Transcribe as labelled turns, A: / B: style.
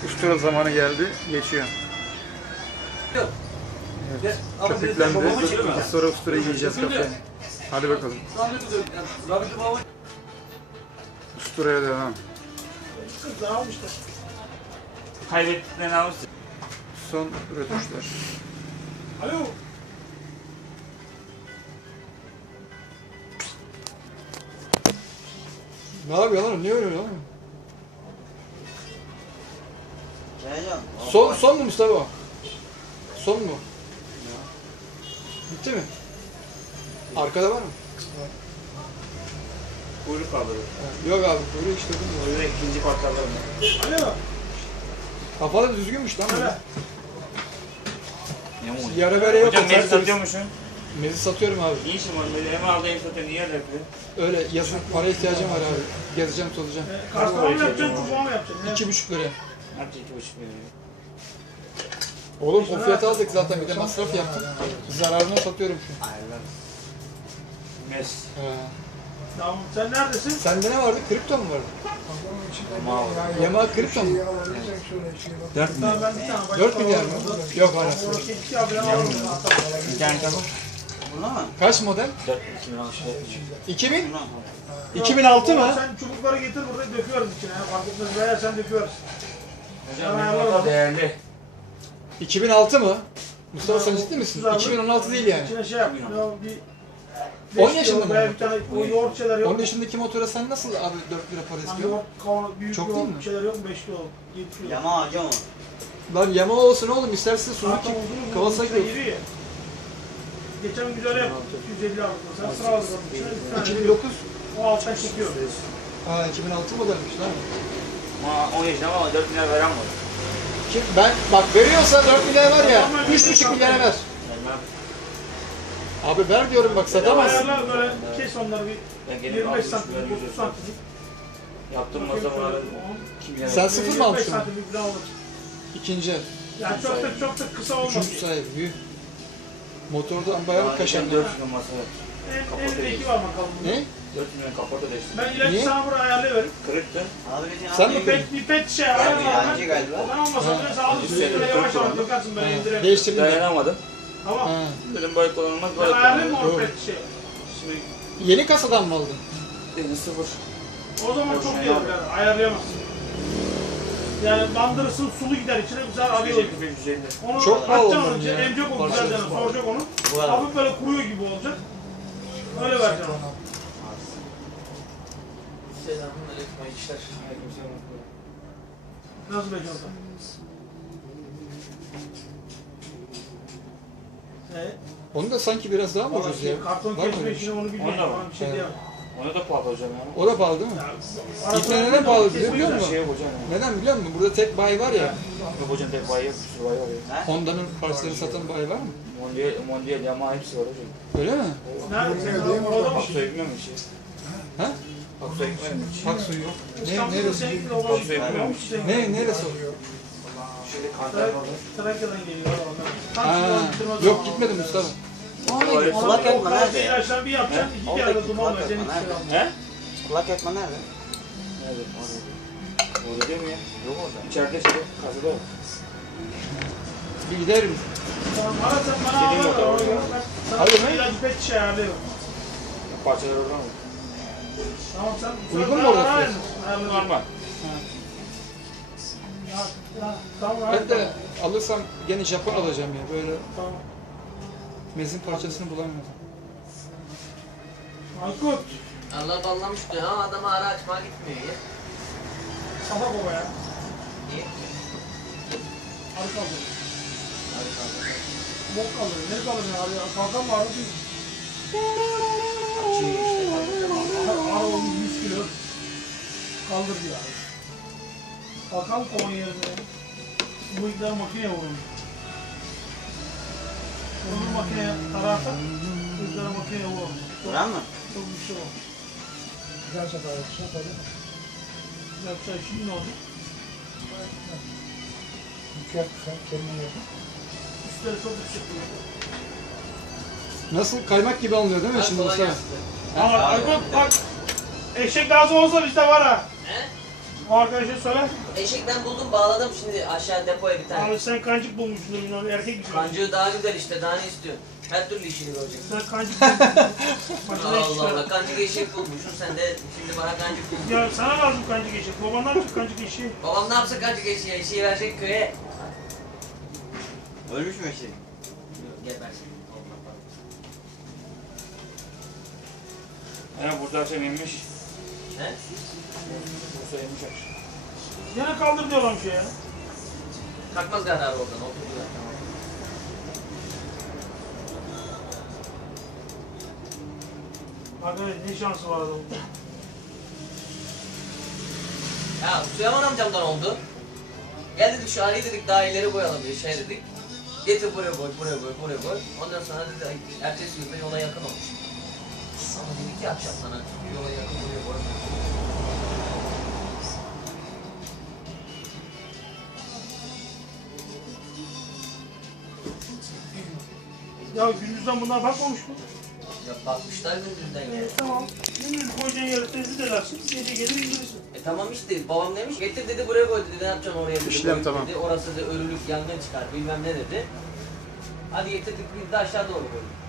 A: Ustura zamanı geldi. Geçiyor. Evet. Köpüklendi. Az sonra usturayı yiyeceğiz kafeye. Hadi bakalım. Usturaya devam.
B: Kaybettiklerini almışsın.
A: Son rötuşlar.
C: Alo.
D: Ne yapıyor lan? Niye öyle lan?
E: Son.
D: Son mu Mustafa? Son mu? Bitti mi? Arkada var mı?
B: Kuyruk kaldırır.
D: Yok abi, böyle işte bu.
B: Kuyruğu ikinci parçalarında.
C: Alo.
D: Kafaları düzgünmüş lan.
C: Alo.
B: Ne mu?
D: Yara bere yok.
B: Hocam mezi
D: tertemiz.
B: satıyormuşsun.
D: Mezi satıyorum abi.
B: İyi işin var. Mezi hem aldı hem satıyor. Niye öyle yapıyor?
D: Öyle yazın para ihtiyacım var abi. Gezeceğim, tozacağım.
C: Kartona mı yapacaksın, kutuğa mı yapacaksın?
D: 2,5 liraya.
B: Hadi 2,5 lira.
D: Oğlum o fiyata aldık zaten, bir de masraf yaptık. Zararına satıyorum şu an.
B: Mes.
D: He.
C: Tamam, sen neredesin?
D: Sende ne vardı? Kripto mu vardı?
B: Mal.
D: Yamaha kripto mu?
B: 4
C: Tamam, ben bir tane başka
D: 4 milyar mı? Yok hala.
C: Oradaki iki abi alalım.
B: İnternet alır.
D: Kaç model?
B: 4 2006.
D: 2000? 2006 mı?
C: Sen çubukları getir, burada döküyoruz içine. Fark etmez, veya sen döküyoruz.
B: Hocam benim orada değerli.
D: 2006 mı? Mustafa sen ciddi misin? 2016 değil yani.
C: İçine şey yap.
D: On yaşında mı?
C: Veya bir tane o yoğurt şeyler yok.
D: 10 yaşındaki motora sen nasıl abi 4 lira para
C: Hani
D: istiyorsun?
C: yoğurt, kavanoz, büyük
D: Çok değil
C: yoğurt
D: mi?
C: şeyler yok mu? 5 kilo, 7 kilo.
E: Yama hocam o.
D: Lan Yamaha olsun oğlum, istersen
C: Zaten
D: Suzuki
C: uzun
D: Kawasaki
C: içine
D: olsun.
C: giriyor ya. Geçen güzel yaptık. 250 aldık mesela. Sıra aldık. İçine
D: 2009.
C: o alttan çekiyor.
D: Aa 2006 modelmiş lan.
B: Ama 10 yaşında ama 4 milyar veren var.
D: Kim, ben bak veriyorsa 4 milyar var ya, 3,5 milyara ver.
B: Vermem.
D: Abi ver diyorum bak, satamazsın.
C: Ayarlar böyle kes onları bir
B: Ben gelip
C: 25
B: aldım,
C: santim,
B: şunları
C: 30 santim.
B: Yaptım masa bana 2 milyar.
D: Sen sıfır mı
C: 25
D: almışsın?
C: santim bir plan olur.
D: İkinci el.
C: Yani çok da kısa olmaz.
D: Üçüncü sahibi. Büyük. Motorda bayağı kaşarlı.
B: 4 milyon masa yaptım.
C: En iki var bakalım.
D: Ne?
B: 4 milyon kaporta değiştim.
C: Ben ilacı
D: Niye?
C: sana buraya ayarlayıverim.
B: Kırıktı.
E: Abi bizim
D: Sen mi
E: abi-
D: kırdın?
C: Bir pet şey ayarlar.
E: yancı galiba.
C: Ben olmasa bile sağ olun. Üstüne yavaş yavaş dökersin böyle indirelim.
D: Değiştirdin mi?
B: Dayanamadım.
C: Tamam.
D: Ha.
B: Dedim böyle kullanılmaz
C: Ben
B: böyle
C: ayarlayayım mı
B: kullanılmaz.
C: o
D: Doğru.
C: pet şey?
B: Şimdi
D: Yeni kasadan mı aldın?
B: deniz sıfır.
C: O zaman çok iyi olur yani. Ayarlayamazsın. Yani bandırırsın, sulu gider içine güzel arıyor.
B: 150.
C: Onu
D: Çok pahalı
C: atacaksın
D: onların
C: önce,
D: ya.
C: emecek o güzel
D: Parçası
C: canım,
D: pahalı.
C: soracak onu.
E: Bu arada.
C: Hafif böyle kuruyor gibi olacak. Öyle vereceksin onu. Nasıl beceriyorsun?
D: Onu da sanki biraz daha mı ucuz ya?
C: Karton
D: Var mı
C: kesme
D: öyle bir
C: işini
D: şey?
C: onu bilmiyorum.
B: Onda mı?
C: Tamam, bir şey
D: Evet.
C: diyemem.
B: Ona da pahalı hocam ya.
D: O da pahalı değil mi?
C: Yani,
D: İlk neden pahalı biliyor
C: Kesme
D: musun?
B: Şey yok hocam ya.
D: Neden biliyor musun? Burada tek bay var ya.
B: Yok hocam tek bayi yok. Bir sürü bayi var ya.
D: Honda'nın parçalarını satan bay var mı?
B: Mondial, Yamaha hepsi var hocam.
D: Öyle mi?
C: Nerede? Sen orada mı?
B: Aksoy gitmiyor mu hiç?
D: Ha?
B: Aksoy gitmiyor mu hiç?
D: Aksuyu yok. Ne,
C: İstanbul'da
D: neresi?
C: sevgili olan
B: Aksoy gitmiyor mu hiç?
D: Ne, neresi oluyor?
B: Şöyle kantar var.
C: Trakya'dan geliyor.
D: Ha, yok gitmedim Mustafa.
E: Kulak etme nerede ya?
C: İlaçtan bir yapacaksın, iki kere de duman
E: Kulak
C: vereceksin.
E: etme
C: hiçbir şey
E: nerede?
C: olmaz.
B: He?
E: Kulak etme nerede?
B: Nerede? Orada. Orada değil mi ya? Yok orada. İçeride şey, kasada var.
D: Bir giderim.
C: Tamam, ara sen bana
B: Gideyim
C: haber ver,
B: bakalım.
C: ona göre ben sana
D: Hadi be.
C: ilacı pet şey ayarlıyorum.
B: Parçalar orada mı?
C: Tamam sen
D: Uygun
C: sen
D: mu orada
C: bana
D: fiyat?
C: ayarla.
B: Normal.
C: Tamam
D: Ben de alırsam gene Japon alacağım ya. Böyle
C: Tamam.
D: mezin parçasını bulamıyorum.
C: Aykut.
F: Allah ballamış diyor ama adama ara açmaya gitmiyor ya.
C: Sabah baba ya.
F: Niye?
C: Arı kaldır. Bok kaldır. Ne kalır ya? Arı kalkan mı arı değil. Arı olmuş 100 kilo. Kaldır diyor abi. Kalkan kovan yerine. Bu ikler makineye vurulmuş. Onu makineye tararsak, ikler makineye vurulmuş.
E: Buran mı?
C: Çok bir şey olmuş. Güzel sefer yapacağım tabii. Yapacağı şimdi ne oldu? Üstleri çok yüksek oluyor.
D: Nasıl? Kaymak gibi alınıyor değil mi şimdi
F: Kolay
D: Mustafa?
F: gelsin.
C: Ama Aykut bak, eşek lazım olsa bizde var ha.
F: He?
C: O arkadaşa söyle.
F: Eşek ben buldum bağladım şimdi aşağı depoya bir tane.
C: Abi sen kancık bulmuşsun bilmem erkek bir şey.
F: Kancığı daha güzel işte daha ne istiyorsun? Her türlü işini göreceksin.
C: Sen kancık bulmuşsun. Başına iş
F: Allah Allah
C: çıkar.
F: kancık eşek bulmuşsun sen de şimdi bana kancık bul.
C: Ya sana lazım kancık eşek. Babandan çık kancık eşeği.
F: Babam ne yapsın kancık eşeği? Eşeği verecek köye.
E: Ölmüş mü eşek?
F: Gebersin.
B: Burada akşam inmiş.
F: He?
B: Bursa inmiş akşam.
C: Yine kaldır diyorlar bir şey ya.
F: Kalkmaz galiba oradan oturdular.
C: Arkadaş ne şansı var adamın.
F: Ya Süleyman amcamdan oldu. Gel dedik şu Ali'yi dedik daha ileri koyalım diye şey dedik. Getir buraya koy, buraya koy, buraya koy. Ondan sonra dedi ertesi gün de yola yakın olmuş. Ama dedik ki akşam sana yola yakın buraya koy.
C: Ya gündüzden bunlar bakmamış mı?
F: Ya bakmışlar gündüzden yani.
C: Tamam. Gündüz koyacağın yere tezgah edersin. Gece gelir indirirsin.
F: Tamam işte babam demiş getir dedi buraya koy dedi ne yapacaksın oraya dedi.
A: İşlem
F: koy
A: tamam.
F: Dedi. Orası da ölülük yangın çıkar bilmem ne dedi. Hadi getirdik biz de aşağı doğru koyduk.